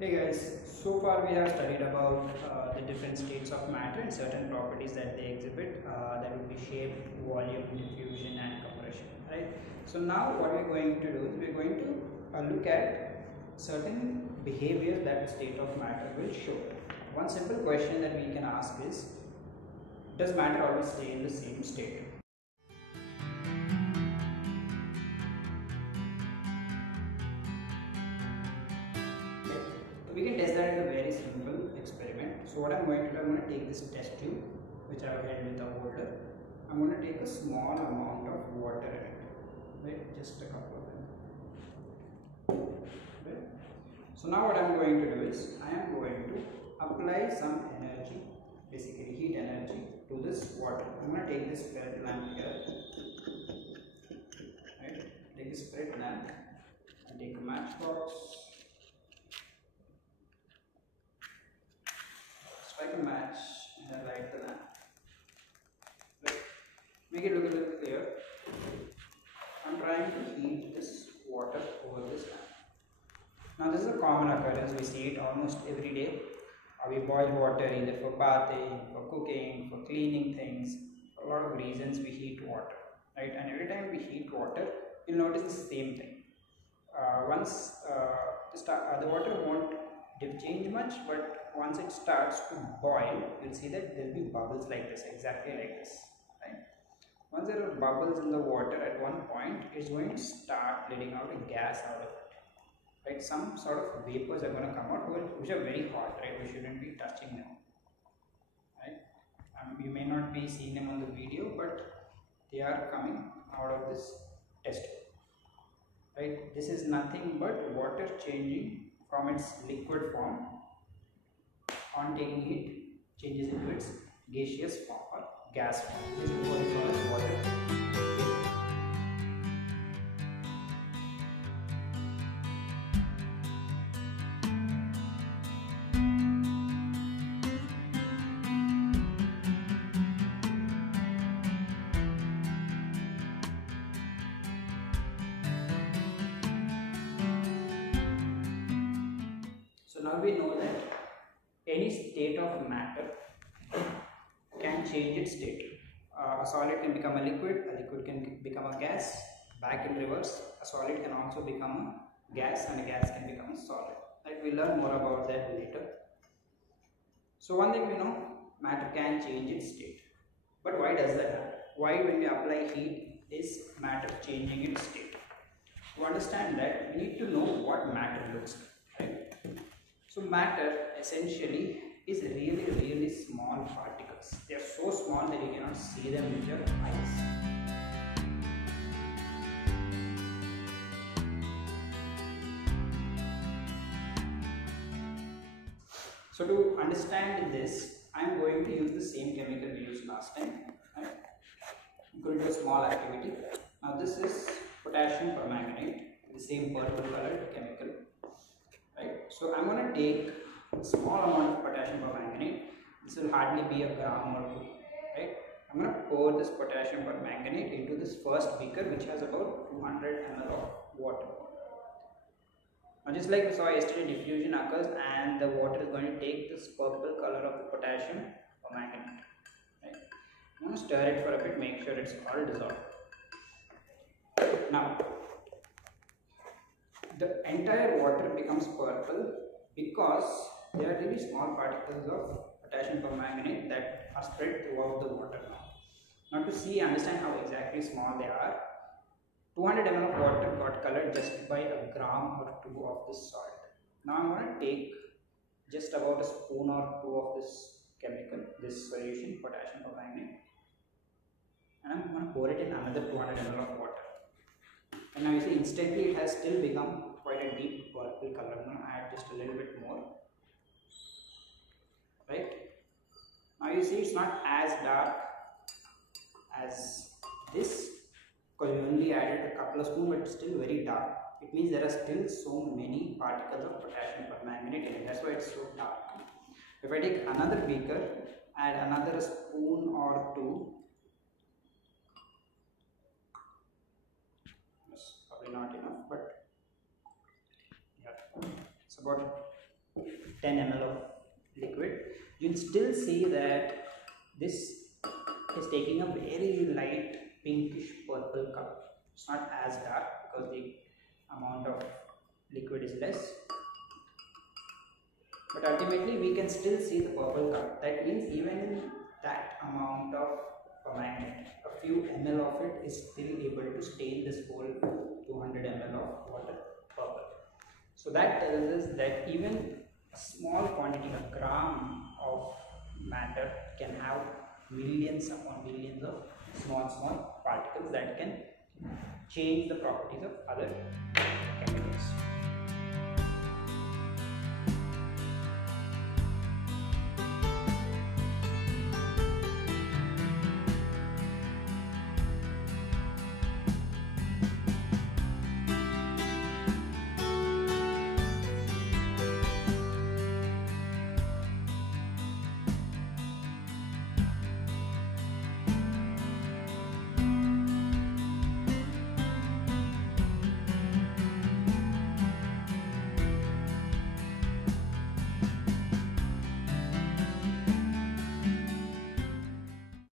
Hey guys, so far we have studied about the different states of matter and certain properties that they exhibit, that would be shape, volume, diffusion and compression, right? So now what we're going to do is we're going to look at certain behaviors that the state of matter will show. One simple question that we can ask is, does matter always stay in the same state? We can test that in a very simple experiment. So what I'm going to do, I'm going to take this test tube which I have held with a holder. I'm going to take a small amount of water in it, right? Just a couple of them. Right? So now what I'm going to do is I am going to apply some energy, basically heat energy, to this water. I'm going to take this spirit lamp here, right? Take this spirit lamp and take a matchbox. Strike a match and then light the lamp. Right. Make it look a little clear. I'm trying to heat this water over this lamp. Now this is a common occurrence, we see it almost every day. We boil water either for bathing, for cooking, for cleaning things. For a lot of reasons we heat water, right? And every time we heat water, you'll notice the same thing. Once the water won't change much, but once it starts to boil, you'll see that there will be bubbles like this, exactly like this, right? Once there are bubbles in the water, at one point it's going to start letting out a gas out of it, right? Some sort of vapors are going to come out which are very hot, right? We shouldn't be touching them, right? You may not be seeing them on the video, but they are coming out of this test tube, right? This is nothing but water changing from its liquid form, on taking heat, changes into its gaseous form or gas form. This is what we call as water. So now we know that any state of matter can change its state. A solid can become a liquid can become a gas, back in reverse. A solid can also become a gas and a gas can become a solid. Right? We'll learn more about that later. So one thing we know, matter can change its state. But why does that happen? Why when we apply heat is matter changing its state? To understand that, we need to know what matter looks like. Right? So matter essentially is really small particles. They are so small that you cannot see them with your eyes. So to understand this, I am going to use the same chemical we used last time. Right? I'm going to do a small activity. Now this is potassium permanganate, the same purple colored chemical. Right? So I'm going to take a small amount of potassium permanganate. This will hardly be a gram or two. Right? I'm going to pour this potassium permanganate into this first beaker, which has about 200 ml of water. Now just like we saw yesterday, diffusion occurs and the water is going to take this purple color of the potassium permanganate. Right? I'm going to stir it for a bit, make sure it's all dissolved. Now the entire water becomes purple because there are really small particles of potassium permanganate that are spread throughout the water now. Now to understand how exactly small they are, 200 ml of water got colored just by a gram or two of this salt. Now I'm going to take just about a spoon or two of this chemical, this solution, potassium permanganate, and I'm going to pour it in another 200 ml of water. And now you see instantly it has still become quite a deep purple color. I'm going to add just a little bit more. Right? Now you see it's not as dark as this because we only added a couple of spoons, but it's still very dark. It means there are still so many particles of potassium permanganate in it. That's why it's so dark. If I take another beaker, add another spoon or two. That's probably not enough, but yeah, it's about 10 ml of liquid, you'll still see that this is taking a very light pinkish purple color. It's not as dark because the amount of liquid is less, but ultimately we can still see the purple color. That means even in that amount of permanganate, a few ml of it is still able to stain this whole 200 ml of water purple. So that tells us that even a small quantity, a gram of matter, can have millions upon millions of small particles that can change the properties of other